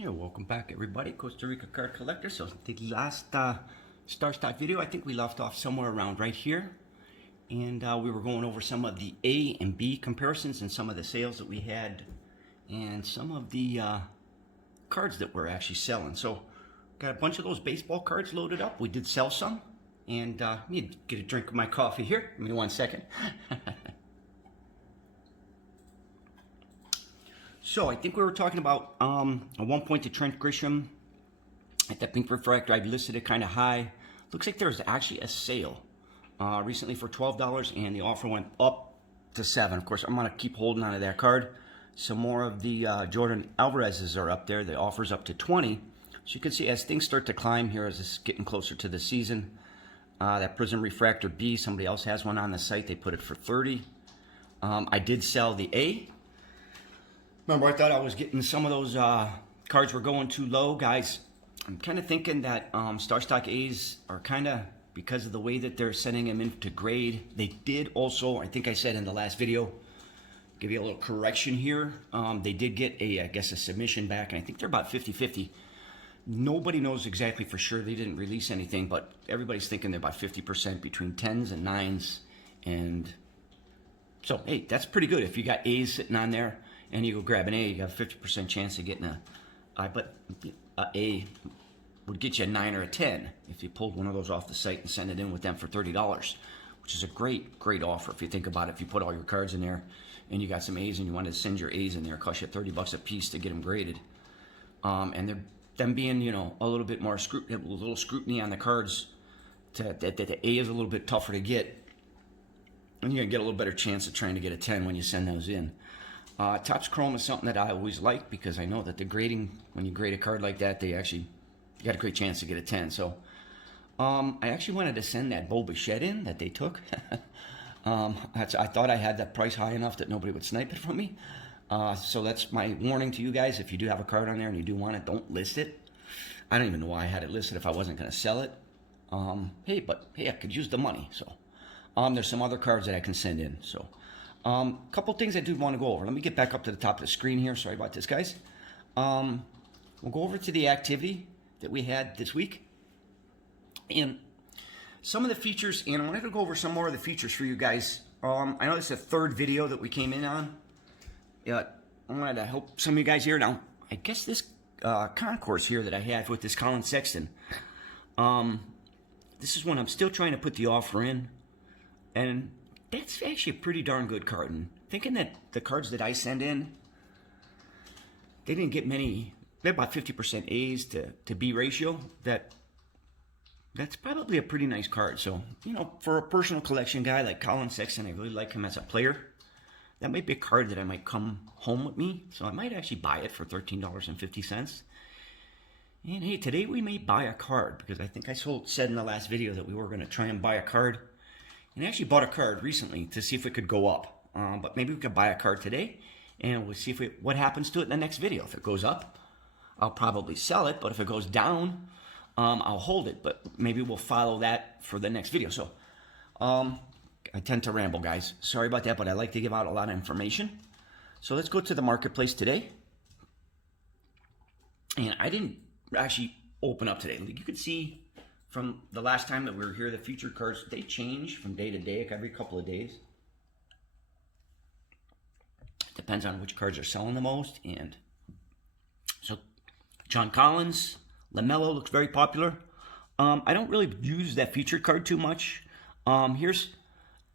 Yeah, welcome back everybody, Costa Rica card collector. So the last StarStock video, I think we left off somewhere around right here. And we were going over some of the A and B comparisons and some of the sales that we had and some of the cards that we're actually selling. So got a bunch of those baseball cards loaded up. We did sell some. And let me get a drink of my coffee here. Give me 1 second. So I think we were talking about at one point the Trent Grisham at that pink refractor. I listed it kind of high. Looks like there's actually a sale recently for $12, and the offer went up to $7. Of course, I'm gonna keep holding on to that card. Some more of the Jordan Alvarez's are up there. The offer's up to $20. So you can see as things start to climb here, as it's getting closer to the season. That Prism Refractor B, somebody else has one on the site. They put it for $30. I did sell the A. Remember, I thought I was getting some of those cards were going too low. Guys, I'm kind of thinking that StarStock A's are kind of, because of the way that they're sending them into grade. They did also, I think I said in the last video, give you a little correction here. They did get I guess a submission back, and I think they're about 50-50. Nobody knows exactly for sure. They didn't release anything, but everybody's thinking they're about 50% between 10s and 9s. And so, hey, that's pretty good. If you got A's sitting on there, and you go grab an A, you got a 50% chance of getting but A would get you a 9 or a 10 if you pulled one of those off the site and send it in with them for $30, which is a great offer if you think about it. If you put all your cards in there and you got some A's and you wanted to send your A's in there, it costs you $30 a piece to get them graded. And them being, you know, a little bit more scrutiny on the cards, that the A is a little bit tougher to get, and you're gonna get a little better chance of trying to get a 10 when you send those in. Topps Chrome is something that I always like because I know that the grading, when you grade a card like that, you got a great chance to get a 10. So I actually wanted to send that Bo Bichette in that they took. I thought I had that price high enough that nobody would snipe it from me. So that's my warning to you guys. If you do have a card on there and you do want it, don't list it. I don't even know why I had it listed if I wasn't going to sell it. Hey, I could use the money. So there's some other cards that I can send in. So couple things I do want to go over. Let me get back up to the top of the screen here. Sorry about this, guys. We'll go over to the activity that we had this week. And some of the features, and I wanted to go over some more of the features for you guys. I know this is the third video that we came in on. I wanted to help some of you guys here. Now, I guess this concourse here that I have with this Colin Sexton, this is one I'm still trying to put the offer in. And that's actually a pretty darn good card. And thinking that the cards that I send in, they didn't get many. They're about 50% A's to B ratio. That's probably a pretty nice card. So, you know, for a personal collection guy like Colin Sexton, I really like him as a player. That might be a card that I might come home with me. So I might actually buy it for $13.50. And hey, today we may buy a card because I think I said in the last video that we were going to try and buy a card. And I actually bought a card recently to see if it could go up. But maybe we could buy a card today, and we'll see what happens to it in the next video. If it goes up, I'll probably sell it. But if it goes down, I'll hold it. But maybe we'll follow that for the next video. So I tend to ramble, guys. Sorry about that, but I like to give out a lot of information. So let's go to the marketplace today. And I didn't actually open up today. You can see from the last time that we were here, the featured cards, they change from day to day, every couple of days. Depends on which cards are selling the most. And so John Collins, LaMelo looks very popular. I don't really use that featured card too much. And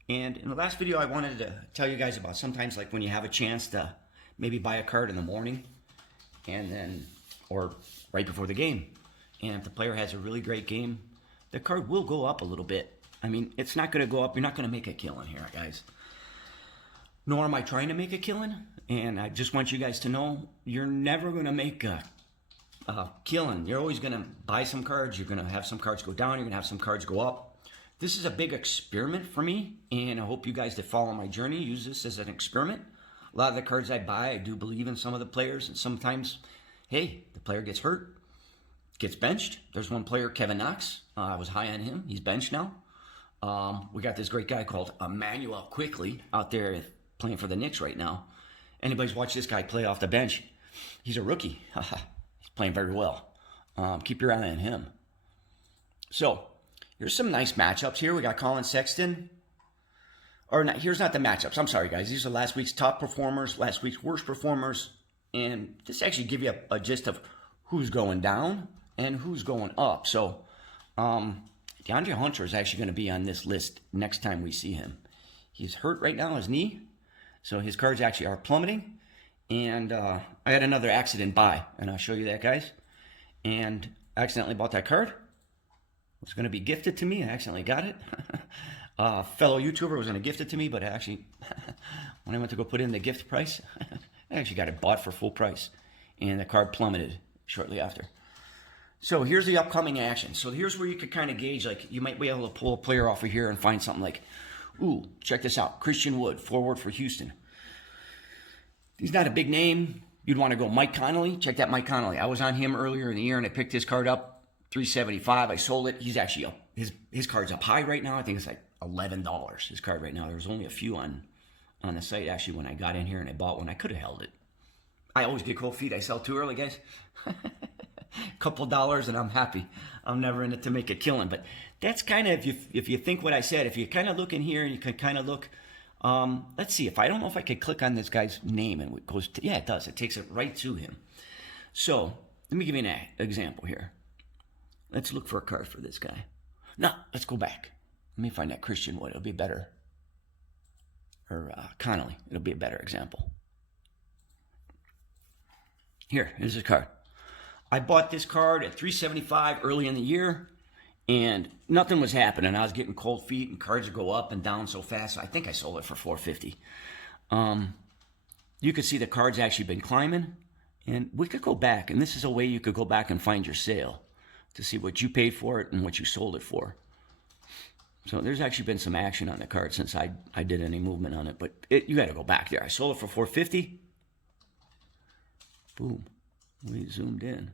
in the last video, I wanted to tell you guys about sometimes like when you have a chance to maybe buy a card in the morning and then, or right before the game. And if the player has a really great game, the card will go up a little bit. I mean, it's not going to go up. You're not going to make a killing here, guys. Nor am I trying to make a killing. And I just want you guys to know, you're never going to make a killing. You're always going to buy some cards. You're going to have some cards go down. You're going to have some cards go up. This is a big experiment for me. And I hope you guys that follow my journey use this as an experiment. A lot of the cards I buy, I do believe in some of the players. And sometimes, hey, the player gets hurt. Gets benched. There's one player, Kevin Knox. I was high on him. He's benched now. We got this great guy called Emmanuel Quickly out there playing for the Knicks right now. Anybody's watched this guy play off the bench, he's a rookie. He's playing very well. Keep your eye on him. So here's some nice matchups here. We got Colin Sexton. Or not, here's not the matchups. I'm sorry, guys. These are last week's top performers, last week's worst performers. And this actually give you a gist of who's going down and who's going up. So DeAndre Hunter is actually going to be on this list next time we see him. He's hurt right now, his knee. So his cards actually are plummeting. And I had another accident buy. And I'll show you that, guys. And I accidentally bought that card. It was going to be gifted to me. I accidentally got it. Fellow YouTuber was going to gift it to me, but actually, when I went to go put in the gift price, I actually got it bought for full price. And the card plummeted shortly after. So here's the upcoming action. So here's where you could kind of gauge, like, you might be able to pull a player off of here and find something like, ooh, check this out. Christian Wood, forward for Houston. He's not a big name. You'd want to go Mike Connolly. Check that Mike Connolly. I was on him earlier in the year, and I picked his card up, $375. I sold it. He's actually up. His card's up high right now. I think it's like $11, his card right now. There was only a few on the site, actually, when I got in here and I bought one. I could have held it. I always get cold feet. I sell too early, guys. Couple dollars and I'm happy. I'm never in it to make a killing. But that's kind of, if you think what I said, if you kind of look in here and you can kind of look, let's see, I don't know if I could click on this guy's name and it goes to, yeah, it does. It takes it right to him. So let me give you an example here. Let's look for a card for this guy. No, let's go back. Let me find that Christian Wood. It'll be better. Or Connolly. It'll be a better example. Here's his card. I bought this card at $375 early in the year, and nothing was happening. I was getting cold feet, and cards would go up and down so fast. So I think I sold it for $450. You could see the card's actually been climbing, and we could go back, and this is a way you could go back and find your sale to see what you paid for it and what you sold it for. So there's actually been some action on the card since I did any movement on it, but you got to go back there. I sold it for $450. Boom. We zoomed in.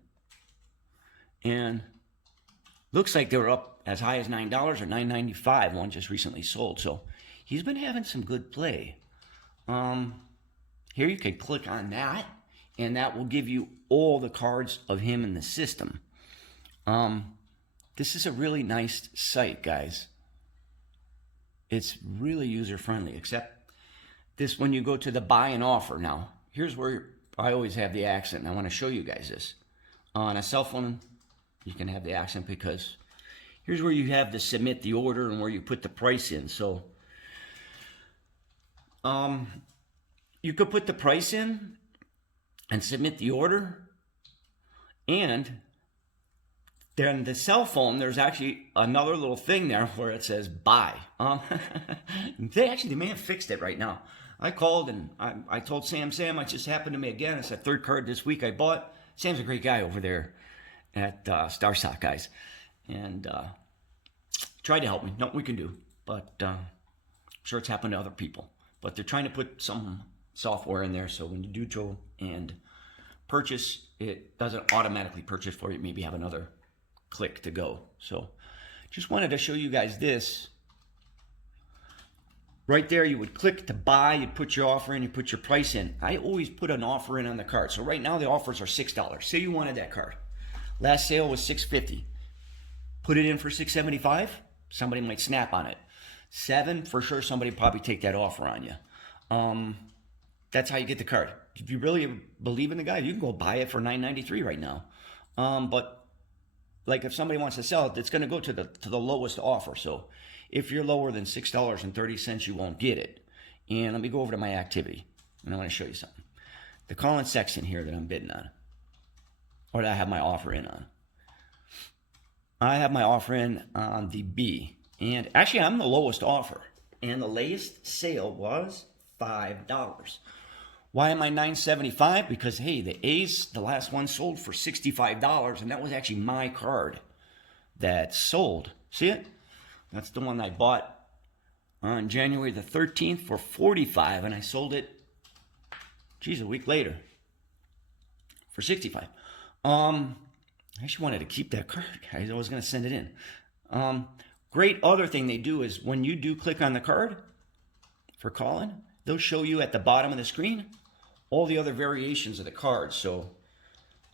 And looks like they were up as high as $9 or $9.95. One just recently sold. So he's been having some good play. Here you can click on that, and that will give you all the cards of him in the system. This is a really nice site, guys. It's really user-friendly, except this when you go to the buy and offer. Now, here's where I always have the accent, and I want to show you guys this. On a cell phone, you can have the accent because here's where you have to submit the order and where you put the price in. So, you could put the price in and submit the order, and then the cell phone, there's actually another little thing there where it says buy. They may have fixed it right now. I called and I told Sam, it just happened to me again. It's that third card this week I bought. Sam's a great guy over there at StarStock, guys. And tried to help me. Nothing we can do. But I'm sure it's happened to other people. But they're trying to put some software in there so when you do go and purchase, it doesn't automatically purchase for you. Maybe have another click to go. So just wanted to show you guys this. Right there, you would click to buy, you'd put your offer in, you put your price in. I always put an offer in on the card. So right now the offers are $6. Say you wanted that card. Last sale was $650. Put it in for $675. Somebody might snap on it. $7, for sure somebody probably take that offer on you. That's how you get the card. If you really believe in the guy, you can go buy it for $9.93 right now. But like if somebody wants to sell it, it's going to go to the lowest offer. So if you're lower than $6.30, you won't get it. And let me go over to my activity, and I want to show you something. The Colin Sexton here that I'm bidding on, or that I have my offer in on. I have my offer in on the B, and actually I'm the lowest offer, and the latest sale was $5. Why am I $9.75? Because hey, the A's, the last one sold for $65, and that was actually my card that sold. See it? That's the one I bought on January the 13th for $45, and I sold it, a week later for $65. I actually wanted to keep that card, guys. I was going to send it in. Great other thing they do is when you do click on the card for Colin, they'll show you at the bottom of the screen all the other variations of the card. So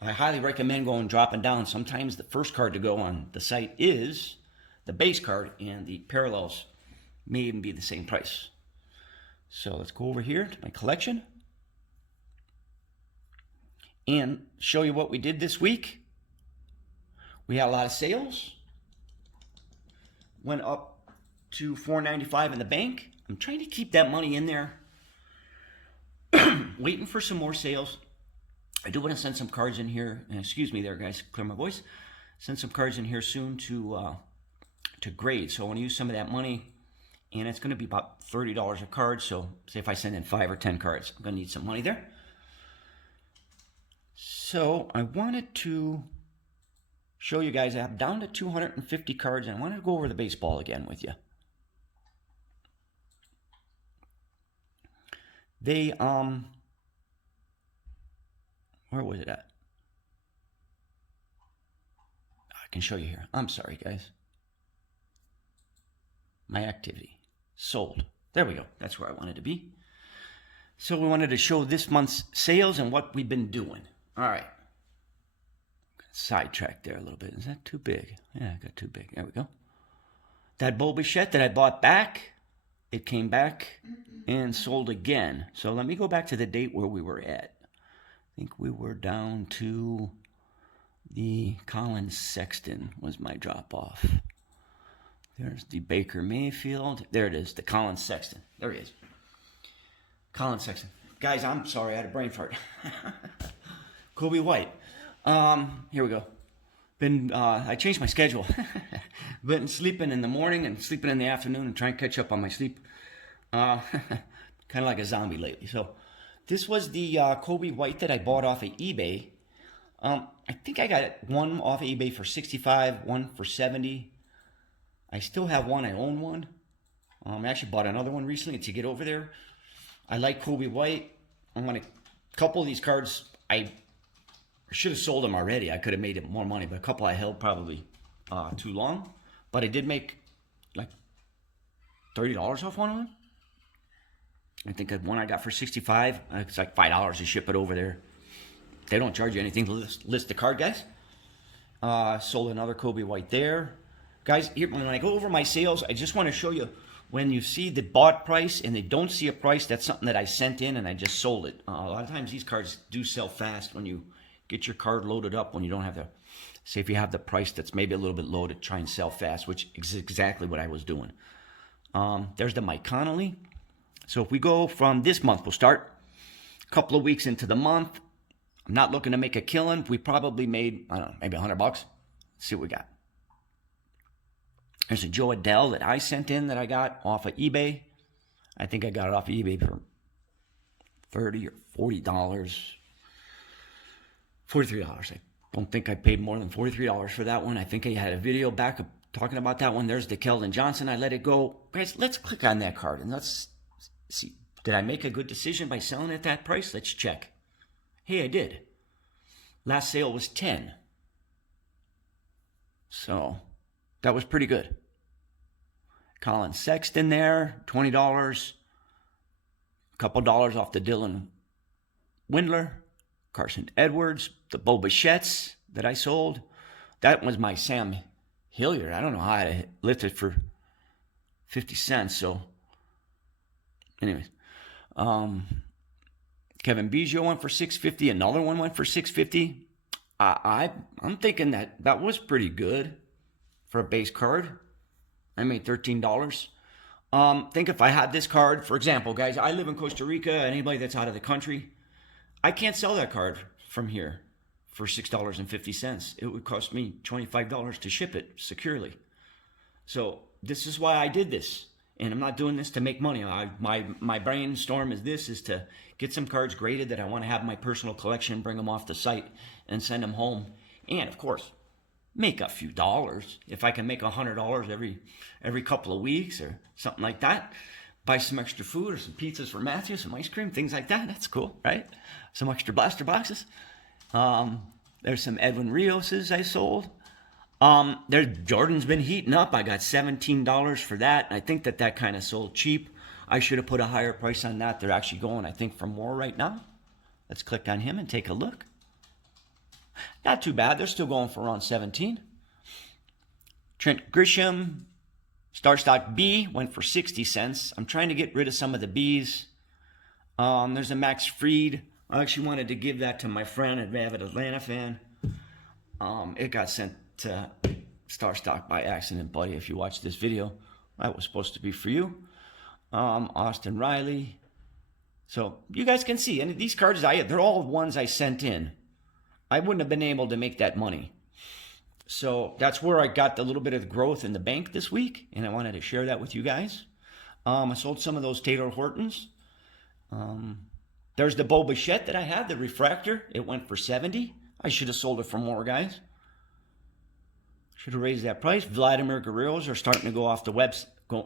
I highly recommend going dropping down. Sometimes the first card to go on the site is the base card, and the parallels may even be the same price. So let's go over here to my collection and show you what we did this week. We had a lot of sales. Went up to $4.95 in the bank. I'm trying to keep that money in there. Waiting for some more sales. I do want to send some cards in here. Excuse me there, guys. Clear my voice. Send some cards in here soon to grade. So I want to use some of that money. And it's going to be about $30 a card. So say if I send in 5 or 10 cards, I'm going to need some money there. So I wanted to show you guys I'm down to 250 cards, and I wanted to go over the baseball again with you. They where was it at? I can show you here. I'm sorry, guys. My activity sold. There we go. That's where I wanted to be. So we wanted to show this month's sales and what we've been doing. All right. Sidetracked there a little bit. Is that too big? Yeah, I got too big. There we go. That Bobichette that I bought back, it came back and sold again. So let me go back to the date where we were at. I think we were down to the Colin Sexton was my drop off. There's the Baker Mayfield. There it is, the Colin Sexton. There he is. Colin Sexton. Guys, I'm sorry, I had a brain fart. Kobe White. Here we go. I changed my schedule. Been sleeping in the morning and sleeping in the afternoon and trying to catch up on my sleep. Kind of like a zombie lately. So this was the Kobe White that I bought off of eBay. I think I got one off of eBay for $65, one for $70. I still have one. I own one. I actually bought another one recently to get over there. I like Kobe White. I want a couple of these cards. I should have sold them already. I could have made it more money, but a couple I held probably too long. But I did make like $30 off one of them. I think one I got for $65. It's like $5 to ship it over there. They don't charge you anything to list the card, guys. Sold another Kobe White there. Guys, here, when I go over my sales, I just want to show you when you see the bought price and they don't see a price, that's something that I sent in and I just sold it. A lot of times these cards do sell fast when you get your card loaded up, when you don't have the, say if you have the price that's maybe a little bit low to try and sell fast, which is exactly what I was doing. There's the Mike Connolly. So if we go from this month, we'll start a couple of weeks into the month. I'm not looking to make a killing. We probably made, I don't know, maybe $100. Let's see what we got. There's a Joe Adele that I sent in that I got off of eBay. I think I got it off of eBay for $30 or $40. $43. I don't think I paid more than $43 for that one. I think I had a video back talking about that one. There's the Kelden Johnson. I let it go. Guys, let's click on that card and let's see. Did I make a good decision by selling at that price? Let's check. Hey, I did. Last sale was $10. So that was pretty good. Colin Sexton there, $20. A couple dollars off the Dylan Windler. Carson Edwards, the Bobichettes that I sold. That was my Sam Hilliard. I don't know how I lifted for 50 cents. So, anyways, Kevin Biggio went for $6.50. Another one went for $6.50. I'm thinking that was pretty good for a base card. I made $13. Think if I had this card, for example, guys, I live in Costa Rica. Anybody that's out of the country, I can't sell that card from here for $6.50. It would cost me $25 to ship it securely. So this is why I did this. And I'm not doing this to make money. My brainstorm is to get some cards graded that I want to have in my personal collection, bring them off the site and send them home. And of course, make a few dollars. If I can make $100 every couple of weeks or something like that, buy some extra food or some pizzas for Mathews, some ice cream, things like that. That's cool, right? Some extra blaster boxes. There's some Edwin Rioses I sold. Jordan's been heating up. I got $17 for that. I think that kind of sold cheap. I should have put a higher price on that. They're actually going, I think, for more right now. Let's click on him and take a look. Not too bad. They're still going for around 17. Trent Grisham, StarStock B went for 60 cents. I'm trying to get rid of some of the Bs. There's a Max Fried. I actually wanted to give that to my friend, an avid Atlanta fan. It got sent to StarStock by accident, buddy. If you watch this video, that was supposed to be for you. Austin Riley. So you guys can see, and these cards, they're all ones I sent in. I wouldn't have been able to make that money. So that's where I got a little bit of growth in the bank this week, and I wanted to share that with you guys. I sold some of those Taylor Hortons. There's the Bo Bichette that I had, the refractor. It went for 70. I should have sold it for more, guys. Should have raised that price. Vladimir Guerreros are starting to go off the web,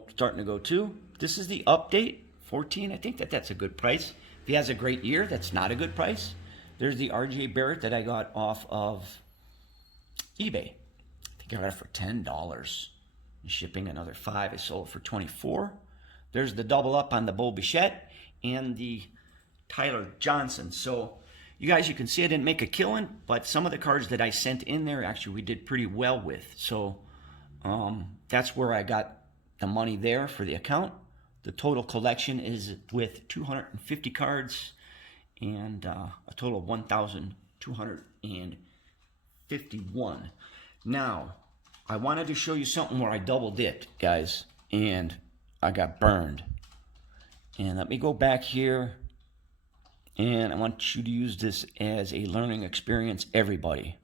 starting to go too. This is the update, 14. I think that's a good price. If he has a great year, that's not a good price. There's the RJ Barrett that I got off of eBay. I think I got it for $10. Shipping another $5. I sold it for $24. There's the double up on the Bo Bichette and the Tyler Johnson. So you guys, you can see I didn't make a killing, but some of the cards that I sent in there, actually we did pretty well with. So that's where I got the money there for the account. The total collection is with 250 cards and a total of 1,251. Now, I wanted to show you something where I double dipped, guys, and I got burned. And let me go back here, and I want you to use this as a learning experience, everybody.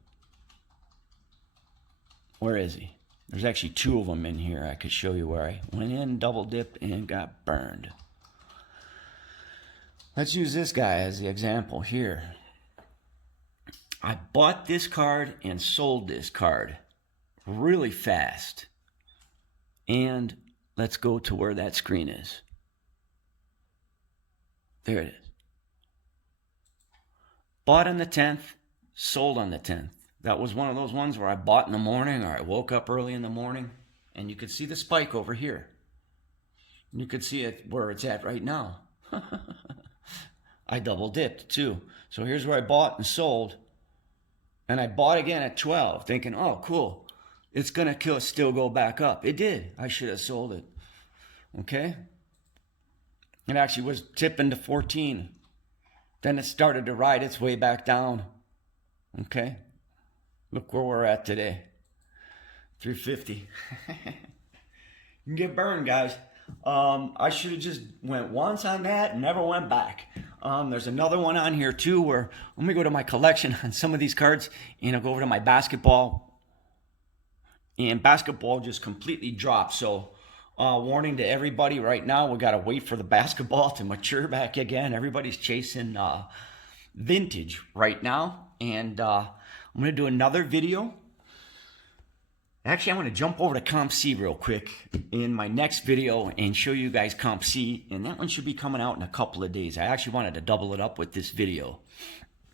Where is he? There's actually two of them in here. I could show you where I went in, double dipped, and got burned. Let's use this guy as the example here. I bought this card and sold this card really fast. And let's go to where that screen is. There it is. Bought on the 10th, sold on the 10th. That was one of those ones where I bought in the morning, or I woke up early in the morning, and you could see the spike over here. And you could see it where it's at right now. I double dipped too. So here's where I bought and sold. And I bought again at 12, thinking, oh, cool. It's going to still go back up. It did. I should have sold it. Okay? It actually was tipping to 14. Then it started to ride its way back down. Okay? Look where we're at today. 350. You can get burned, guys. I should have just went once on that and never went back. There's another one on here too where, let me go to my collection on some of these cards, and I'll go over to my basketball. And basketball just completely dropped. So warning to everybody right now, we got to wait for the basketball to mature back again. Everybody's chasing vintage right now. And I'm going to do another video. Actually, I'm going to jump over to ComC real quick in my next video and show you guys ComC. And that one should be coming out in a couple of days. I actually wanted to double it up with this video.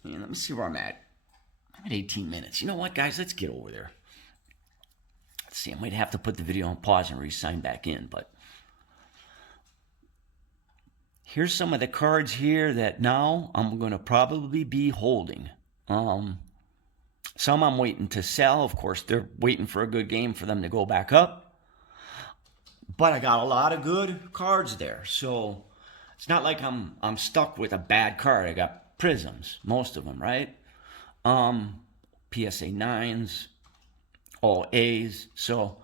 And let me see where I'm at. I'm at 18 minutes. You know what, guys? Let's get over there. Let's see. I might have to put the video on pause and re-sign back in. But here's some of the cards here that now I'm going to probably be holding. Some I'm waiting to sell. Of course, they're waiting for a good game for them to go back up. But I got a lot of good cards there. So it's not like I'm stuck with a bad card. I got prisms, most of them, right? PSA 9s, all A's. So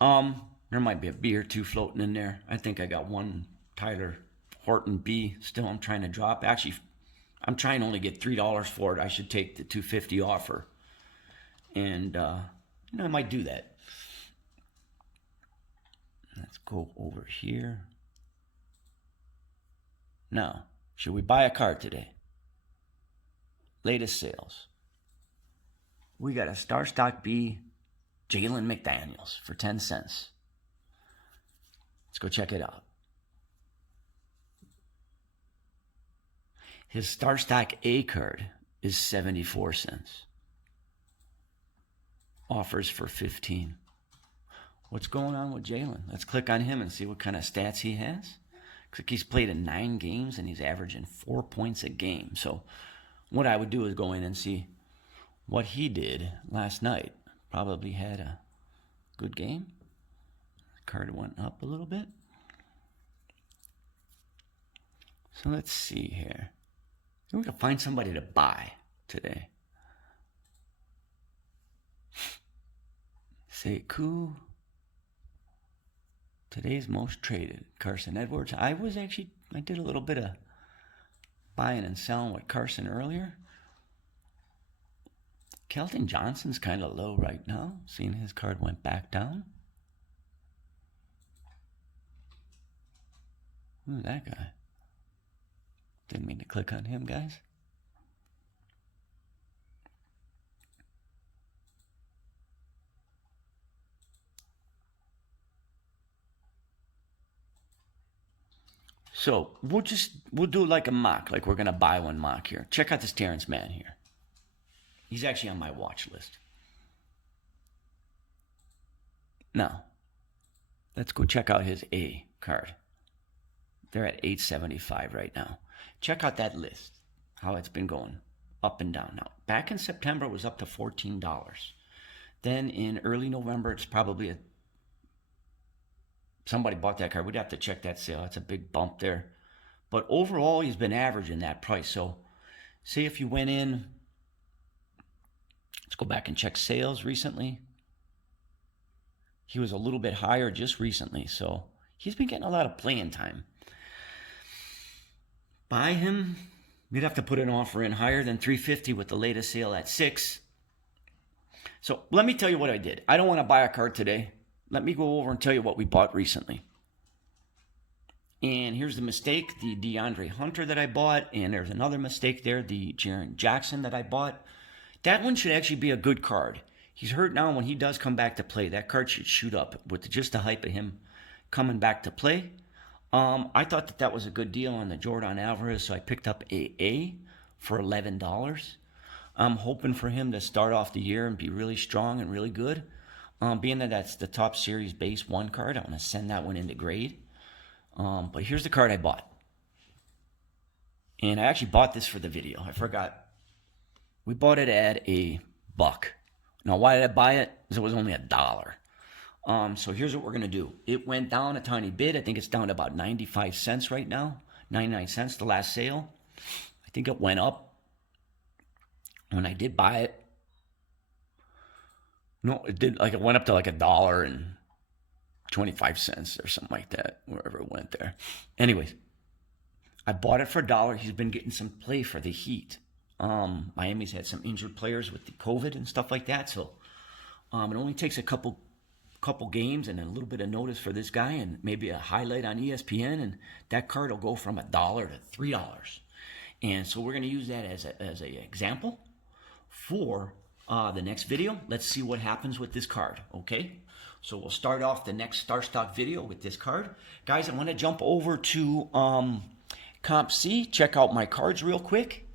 there might be a B or two floating in there. I think I got one Tyler Horton B still I'm trying to drop. Actually, I'm trying to only get $3 for it. I should take the $250 offer. And, I might do that. Let's go over here. Now, should we buy a card today? Latest sales. We got a StarStock B, Jalen McDaniels for 10 cents. Let's go check it out. His StarStock A card is 74 cents. Offers for 15. What's going on with Jalen? Let's click on him and see what kind of stats he has. Looks like he's played in 9 games and he's averaging 4 points a game. So what I would do is go in and see what he did last night. Probably had a good game. The card went up a little bit. So let's see here. We're going to find somebody to buy today. Sekou. Today's most traded. Carson Edwards. I did a little bit of buying and selling with Carson earlier. Kelden Johnson's kind of low right now. Seeing his card went back down. Who's that guy? Didn't mean to click on him, guys. So we'll do like a mock, like we're gonna buy one mock here. Check out this Terrence Mann here. He's actually on my watch list. Now, let's go check out his A card. They're at 875 right now. Check out that list, how it's been going up and down. Now, back in September, it was up to $14. Then in early November, it's probably somebody bought that card. We'd have to check that sale. That's a big bump there. But overall, he's been averaging that price. So, say if you went in, let's go back and check sales recently. He was a little bit higher just recently. So, he's been getting a lot of playing time. Buy him, you'd have to put an offer in higher than $350 with the latest sale at $6. So let me tell you what I did. I don't want to buy a card today. Let me go over and tell you what we bought recently. And here's the mistake, the DeAndre Hunter that I bought. And there's another mistake there, the Jaren Jackson that I bought. That one should actually be a good card. He's hurt now. When he does come back to play, that card should shoot up with just the hype of him coming back to play. I thought that was a good deal on the Jordan Alvarez, so I picked up A for $11. I'm hoping for him to start off the year and be really strong and really good. Being that that's the top series base 1 card, I'm going to send that one into grade. But here's the card I bought. And I actually bought this for the video. I forgot. We bought it at $1. Now, why did I buy it? Because it was only $1. So here's what we're going to do. It went down a tiny bit. I think it's down to about 95 cents right now. 99 cents, the last sale. I think it went up when I did buy it. No, it did. Like it went up to like $1.25 or something like that, wherever it went there. Anyways, I bought it for $1. He's been getting some play for the Heat. Miami's had some injured players with the COVID and stuff like that. So it only takes a couple games and a little bit of notice for this guy and maybe a highlight on ESPN, and that card will go from $1 to $3. And so we're going to use that as an example for the next video. Let's see what happens with this card, okay? So we'll start off the next StarStock video with this card. Guys, I want to jump over to ComC, check out my cards real quick.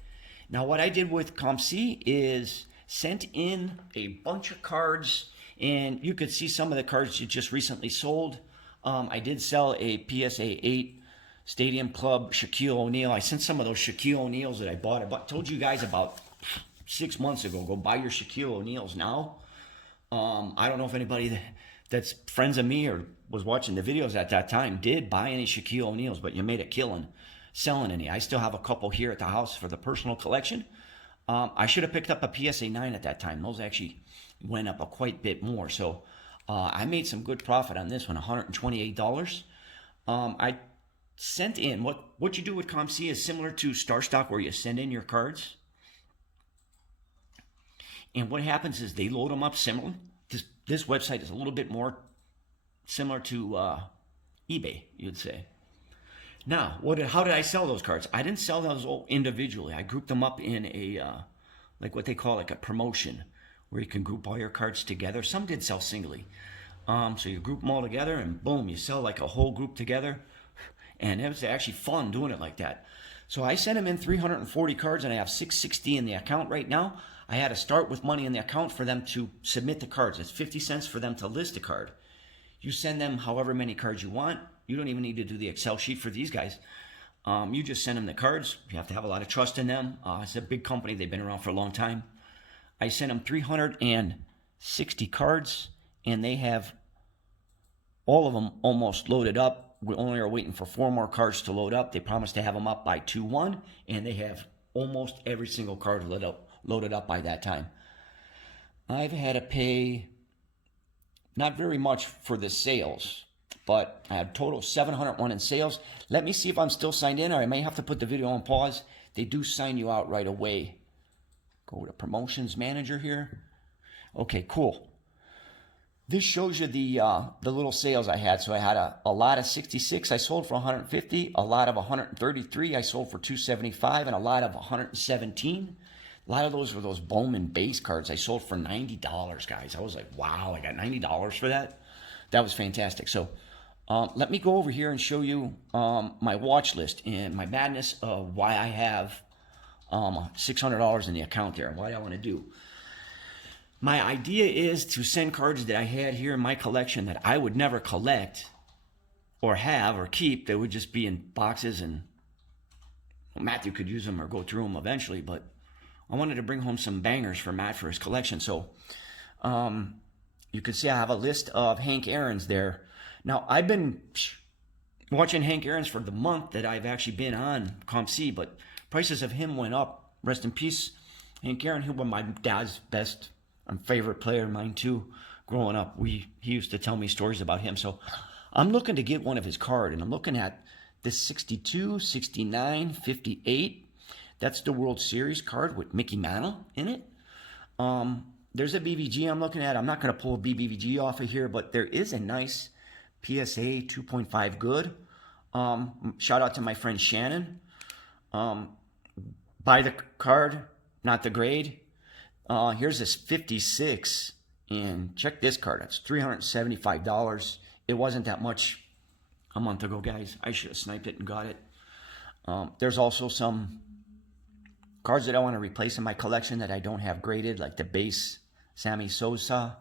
Now, what I did with ComC is sent in a bunch of cards, and you could see some of the cards you just recently sold. I did sell a PSA 8 Stadium Club Shaquille O'Neal. I sent some of those Shaquille O'Neals that I bought. Told you guys about 6 months ago, go buy your Shaquille O'Neals now. I don't know if anybody that's friends of me or was watching the videos at that time did buy any Shaquille O'Neals, but you made a killing selling any. I still have a couple here at the house for the personal collection. I should have picked up a PSA 9 at that time. Those actually went up a quite bit more. So I made some good profit on this one, $128. I sent in, what you do with ComC is similar to StarStock, where you send in your cards. And what happens is they load them up similar. This website is a little bit more similar to eBay, you'd say. Now, how did I sell those cards? I didn't sell those all individually. I grouped them up in a, like what they call like a promotion, where you can group all your cards together. Some did sell singly. So you group them all together and boom, you sell like a whole group together. And it was actually fun doing it like that. So I sent them in 340 cards, and I have 660 in the account right now. I had to start with money in the account for them to submit the cards. It's 50 cents for them to list a card. You send them however many cards you want. You don't even need to do the Excel sheet for these guys. You just send them the cards. You have to have a lot of trust in them. It's a big company. They've been around for a long time. I sent them 360 cards, and they have all of them almost loaded up. We only are waiting for 4 more cards to load up. They promised to have them up by 2/1, and they have almost every single card loaded up by that time. I've had to pay not very much for the sales, but I have total 701 in sales. Let me see if I'm still signed in, or I may have to put the video on pause. They do sign you out right away. Go to promotions manager here. Okay, cool. This shows you the little sales I had. So I had a lot of 66 I sold for 150, a lot of 133 I sold for 275, and a lot of 117. A lot of those were those Bowman base cards I sold for $90, guys. I was like, wow, I got $90 for that. That was fantastic. So let me go over here and show you my watch list and my madness of why I have $600 in the account there and what I want to do. My idea is to send cards that I had here in my collection that I would never collect or have or keep. They would just be in boxes, and well, Matthew could use them or go through them eventually, but I wanted to bring home some bangers for Matt for his collection. So you can see I have a list of Hank Aaron's there. Now, I've been watching Hank Aaron's for the month that I've actually been on ComC, but prices of him went up. Rest in peace, Hank Aaron. He was my dad's best and favorite player of mine too. Growing up, he used to tell me stories about him. So I'm looking to get one of his cards, and I'm looking at this 62, 69, 58. That's the World Series card with Mickey Mantle in it. There's a BBG I'm looking at. I'm not going to pull a BBG off of here, but there is a nice PSA 2.5 good. Shout out to my friend Shannon. Buy the card, not the grade. Here's this 56, and check this card. That's $375. It wasn't that much a month ago, guys. I should have sniped it and got it. There's also some cards that I want to replace in my collection that I don't have graded, like the base Sammy Sosa.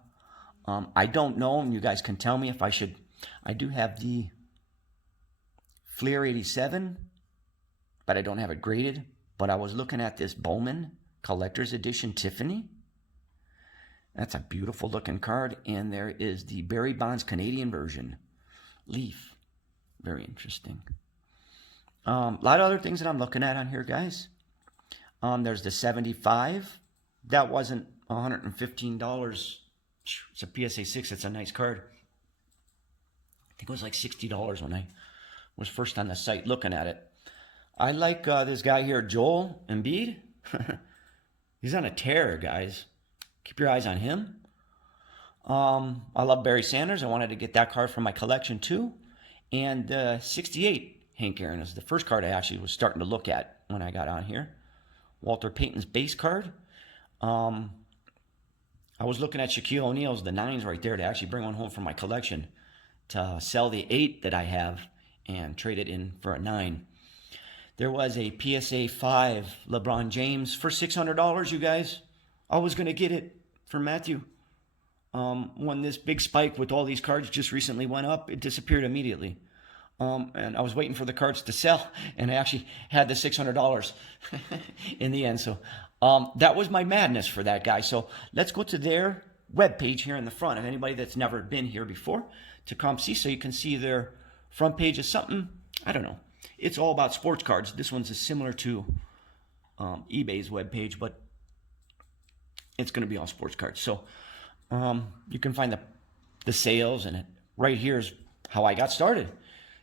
I don't know, and you guys can tell me if I should. I do have the Fleer 87, but I don't have it graded. But I was looking at this Bowman Collector's Edition Tiffany. That's a beautiful looking card. And there is the Barry Bonds Canadian version. Leaf. Very interesting. A lot of other things that I'm looking at on here, guys. There's the 75. That wasn't $115. It's a PSA 6. It's a nice card. I think it was like $60 when I was first on the site looking at it. I like this guy here, Joel Embiid. He's on a tear, guys. Keep your eyes on him. I love Barry Sanders. I wanted to get that card from my collection too. And 68 Hank Aaron is the first card I actually was starting to look at when I got on here. Walter Payton's base card. I was looking at Shaquille O'Neal's, the 9s right there, to actually bring one home from my collection to sell the 8 that I have and trade it in for a 9. There was a PSA 5 LeBron James for $600, you guys. I was going to get it for Matthew. When this big spike with all these cards just recently went up, it disappeared immediately. And I was waiting for the cards to sell, and I actually had the $600 in the end. So that was my madness for that guy. So let's go to their webpage here in the front. If anybody that's never been here before, to ComC, so you can see their front page is something, I don't know. It's all about sports cards. This one's similar to eBay's webpage, but it's going to be all sports cards. So you can find the sales, and it right here is how I got started.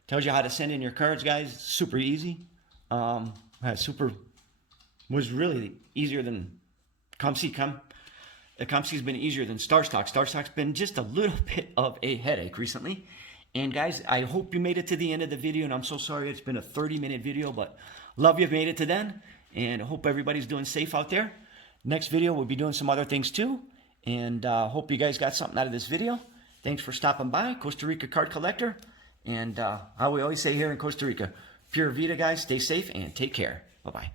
Tells you how to send in your cards, guys. Super easy. Was really easier than ComC. ComC's been easier than StarStock. StarStock's been just a little bit of a headache recently. And guys, I hope you made it to the end of the video, and I'm so sorry it's been a 30-minute video, but love you've made it to then, and I hope everybody's doing safe out there. Next video, we'll be doing some other things too, and hope you guys got something out of this video. Thanks for stopping by, Costa Rica Card Collector, and how we always say here in Costa Rica, Pura Vida, guys. Stay safe and take care. Bye-bye.